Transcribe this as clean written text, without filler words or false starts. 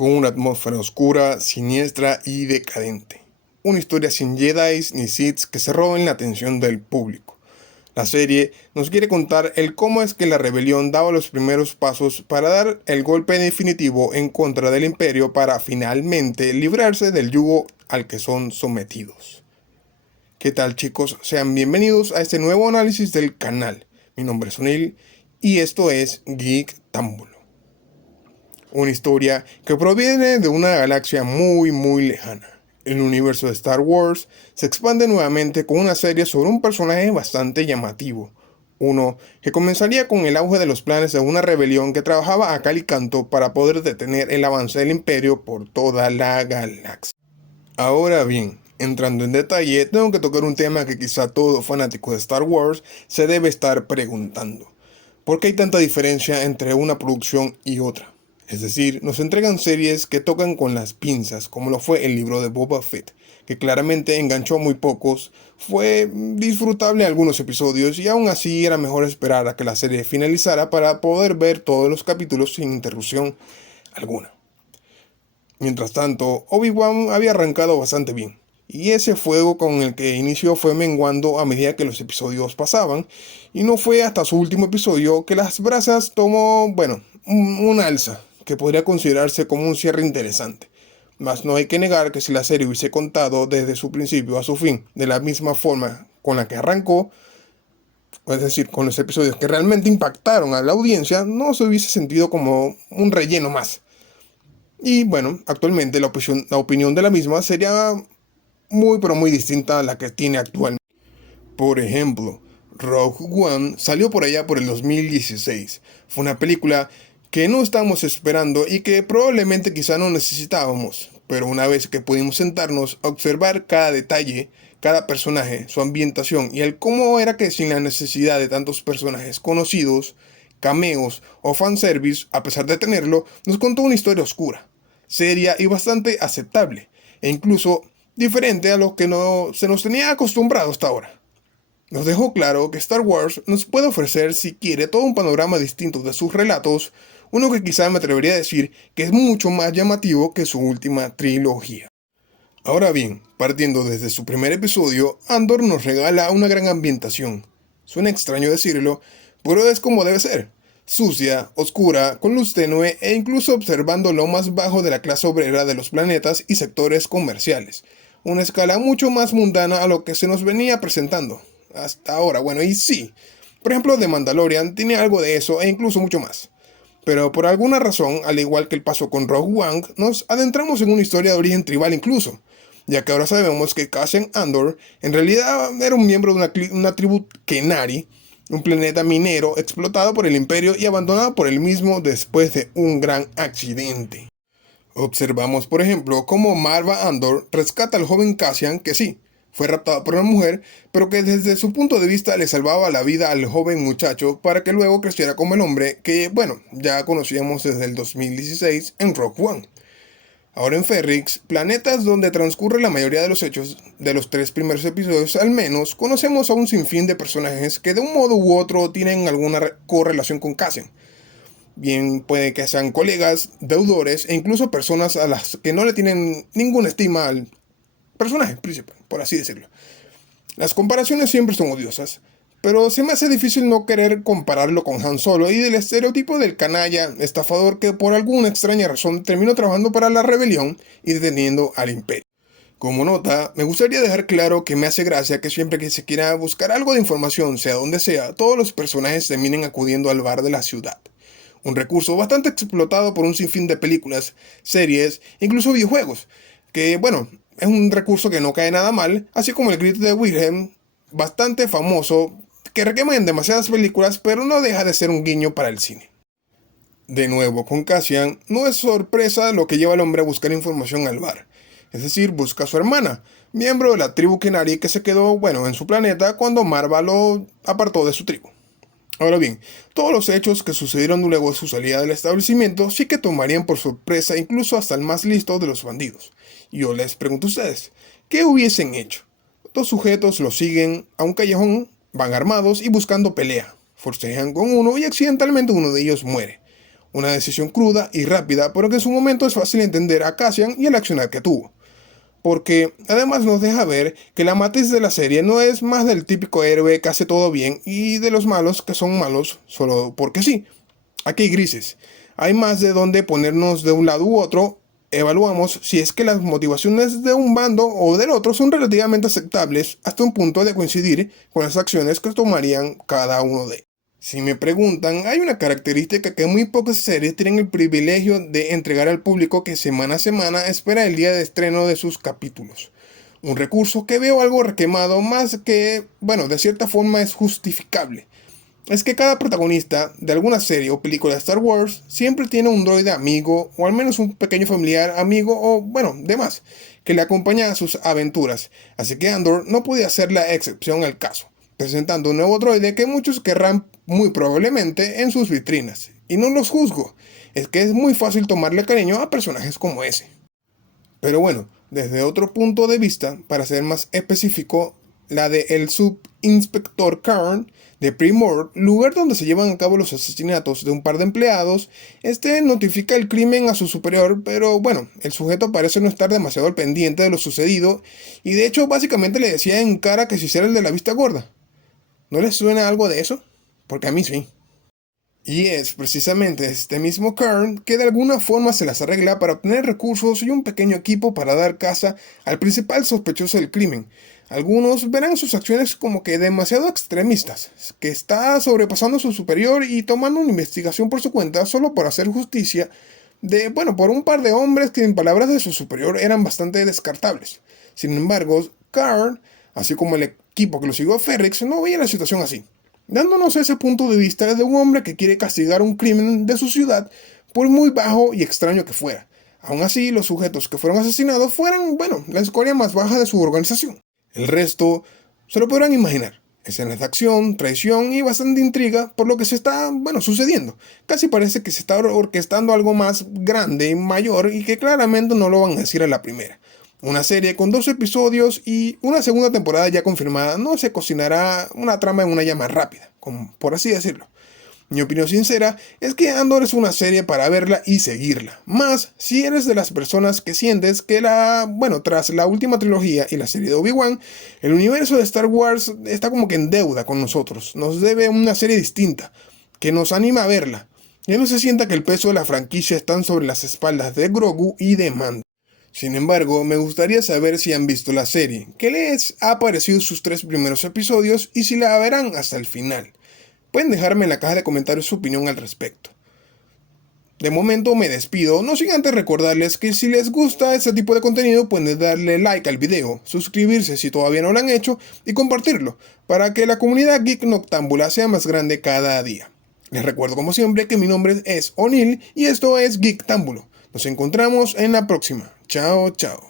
con una atmósfera oscura, siniestra y decadente. Una historia sin Jedis ni Siths que se roben la atención del público. La serie nos quiere contar el cómo es que la rebelión daba los primeros pasos para dar el golpe definitivo en contra del imperio para finalmente librarse del yugo al que son sometidos. ¿Qué tal, chicos? Sean bienvenidos a este nuevo análisis del canal. Mi nombre es Sunil y esto es Geek Támbulo. Una historia que proviene de una galaxia muy lejana. El universo de Star Wars se expande nuevamente con una serie sobre un personaje bastante llamativo. Uno que comenzaría con el auge de los planes de una rebelión que trabajaba a cal y canto para poder detener el avance del imperio por toda la galaxia. Ahora bien, entrando en detalle, tengo que tocar un tema que quizá todo fanático de Star Wars se debe estar preguntando. ¿Por qué hay tanta diferencia entre una producción y otra? Es decir, nos entregan series que tocan con las pinzas, como lo fue el libro de Boba Fett, que claramente enganchó a muy pocos, fue disfrutable algunos episodios y aún así era mejor esperar a que la serie finalizara para poder ver todos los capítulos sin interrupción alguna. Mientras tanto, Obi-Wan había arrancado bastante bien, y ese fuego con el que inició fue menguando a medida que los episodios pasaban, y no fue hasta su último episodio que las brasas tomó, una alza, que podría considerarse como un cierre interesante. Mas no hay que negar que si la serie hubiese contado desde su principio a su fin de la misma forma con la que arrancó, es decir, con los episodios que realmente impactaron a la audiencia, no se hubiese sentido como un relleno más. Y bueno, actualmente la opinión de la misma sería muy distinta a la que tiene actualmente. Por ejemplo, Rogue One salió por allá por el 2016. Fue una película que no estábamos esperando y que probablemente quizá no necesitábamos. Pero una vez que pudimos sentarnos a observar cada detalle, cada personaje, su ambientación y el cómo era que sin la necesidad de tantos personajes conocidos, cameos o fanservice, a pesar de tenerlo, nos contó una historia oscura, seria y bastante aceptable, e incluso diferente a lo que no se nos tenía acostumbrado hasta ahora. Nos dejó claro que Star Wars nos puede ofrecer, si quiere, todo un panorama distinto de sus relatos, uno que quizá me atrevería a decir que es mucho más llamativo que su última trilogía. Ahora bien, partiendo desde su primer episodio, Andor nos regala una gran ambientación. Suena extraño decirlo, pero es como debe ser. Sucia, oscura, con luz tenue e incluso observando lo más bajo de la clase obrera de los planetas y sectores comerciales. Una escala mucho más mundana a lo que se nos venía presentando hasta ahora. Bueno, y sí, por ejemplo, The Mandalorian tiene algo de eso e incluso mucho más. Pero por alguna razón, al igual que el paso con Rogue One, nos adentramos en una historia de origen tribal incluso, ya que ahora sabemos que Cassian Andor en realidad era un miembro de una tribu Kenari, un planeta minero explotado por el Imperio y abandonado por él mismo después de un gran accidente. Observamos, por ejemplo, cómo Marva Andor rescata al joven Cassian, que sí, fue raptado por una mujer, pero que desde su punto de vista le salvaba la vida al joven muchacho para que luego creciera como el hombre que, ya conocíamos desde el 2016 en Rogue One. Ahora en Ferrix, planetas donde transcurre la mayoría de los hechos de los 3 primeros episodios al menos, conocemos a un sinfín de personajes que de un modo u otro tienen alguna correlación con Cassian. Bien puede que sean colegas, deudores e incluso personas a las que no le tienen ninguna estima al personaje principal, por así decirlo. Las comparaciones siempre son odiosas, pero se me hace difícil no querer compararlo con Han Solo y del estereotipo del canalla, estafador que por alguna extraña razón terminó trabajando para la rebelión y deteniendo al imperio. Como nota, me gustaría dejar claro que me hace gracia que siempre que se quiera buscar algo de información, sea donde sea, todos los personajes terminen acudiendo al bar de la ciudad. Un recurso bastante explotado por un sinfín de películas, series, incluso videojuegos, que es un recurso que no cae nada mal, así como el grito de Wilhelm, bastante famoso, que requema en demasiadas películas, pero no deja de ser un guiño para el cine. De nuevo, con Cassian, no es sorpresa lo que lleva al hombre a buscar información al bar. Es decir, busca a su hermana, miembro de la tribu Kenari que se quedó, en su planeta cuando Marva lo apartó de su tribu. Ahora bien, todos los hechos que sucedieron luego de su salida del establecimiento sí que tomarían por sorpresa incluso hasta el más listo de los bandidos. Y yo les pregunto a ustedes, ¿qué hubiesen hecho? Dos sujetos lo siguen a un callejón, van armados y buscando pelea. Forcejan con uno y accidentalmente uno de ellos muere. Una decisión cruda y rápida, pero que en su momento es fácil entender a Cassian y el accionar que tuvo. Porque además nos deja ver que la matriz de la serie no es más del típico héroe que hace todo bien y de los malos que son malos solo porque sí. Aquí hay grises. Hay más de donde ponernos de un lado u otro. Evaluamos si es que las motivaciones de un bando o del otro son relativamente aceptables hasta un punto de coincidir con las acciones que tomarían cada uno de ellos. Si me preguntan, hay una característica que muy pocas series tienen el privilegio de entregar al público que semana a semana espera el día de estreno de sus capítulos. Un recurso que veo algo requemado más que, bueno, de cierta forma es justificable. Es que cada protagonista de alguna serie o película de Star Wars siempre tiene un droide amigo o al menos un pequeño familiar amigo o, bueno, demás, que le acompaña a sus aventuras. Así que Andor no podía ser la excepción al caso, presentando un nuevo droide que muchos querrán muy probablemente en sus vitrinas. Y no los juzgo, es que es muy fácil tomarle cariño a personajes como ese. Pero bueno, desde otro punto de vista, para ser más específico, la de el subinspector Karn de Primor, lugar donde se llevan a cabo los asesinatos de un par de empleados, este notifica el crimen a su superior, pero bueno, el sujeto parece no estar demasiado al pendiente de lo sucedido y de hecho básicamente le decía en cara que se hiciera el de la vista gorda. ¿No les suena algo de eso? Porque a mí sí. Y es precisamente este mismo Karn que de alguna forma se las arregla para obtener recursos y un pequeño equipo para dar caza al principal sospechoso del crimen. Algunos verán sus acciones como que demasiado extremistas, que está sobrepasando a su superior y tomando una investigación por su cuenta solo por hacer justicia por un par de hombres que en palabras de su superior eran bastante descartables. Sin embargo, Karn, así como el equipo que lo siguió a Ferrix, no veía la situación así, dándonos ese punto de vista de un hombre que quiere castigar un crimen de su ciudad por muy bajo y extraño que fuera. Aún así, los sujetos que fueron asesinados fueran, bueno, la escoria más baja de su organización. El resto se lo podrán imaginar. Escenas de acción, traición y bastante intriga por lo que se está, sucediendo. Casi parece que se está orquestando algo más grande y mayor y que claramente no lo van a decir a la primera. Una serie con 2 episodios y una segunda temporada ya confirmada no se cocinará una trama en una llama rápida, como por así decirlo. Mi opinión sincera es que Andor es una serie para verla y seguirla. Más si eres de las personas que sientes que tras la última trilogía y la serie de Obi-Wan, el universo de Star Wars está como que en deuda con nosotros. Nos debe una serie distinta, que nos anima a verla. Ya no se sienta que el peso de la franquicia está sobre las espaldas de Grogu y de Mando. Sin embargo, me gustaría saber si han visto la serie, qué les ha parecido sus 3 primeros episodios y si la verán hasta el final. Pueden dejarme en la caja de comentarios su opinión al respecto. De momento me despido, no sin antes recordarles que si les gusta este tipo de contenido pueden darle like al video, suscribirse si todavía no lo han hecho y compartirlo, para que la comunidad Geek Noctámbula sea más grande cada día. Les recuerdo como siempre que mi nombre es O'Neill y esto es Geektámbulo. Nos encontramos en la próxima. Chao, chao.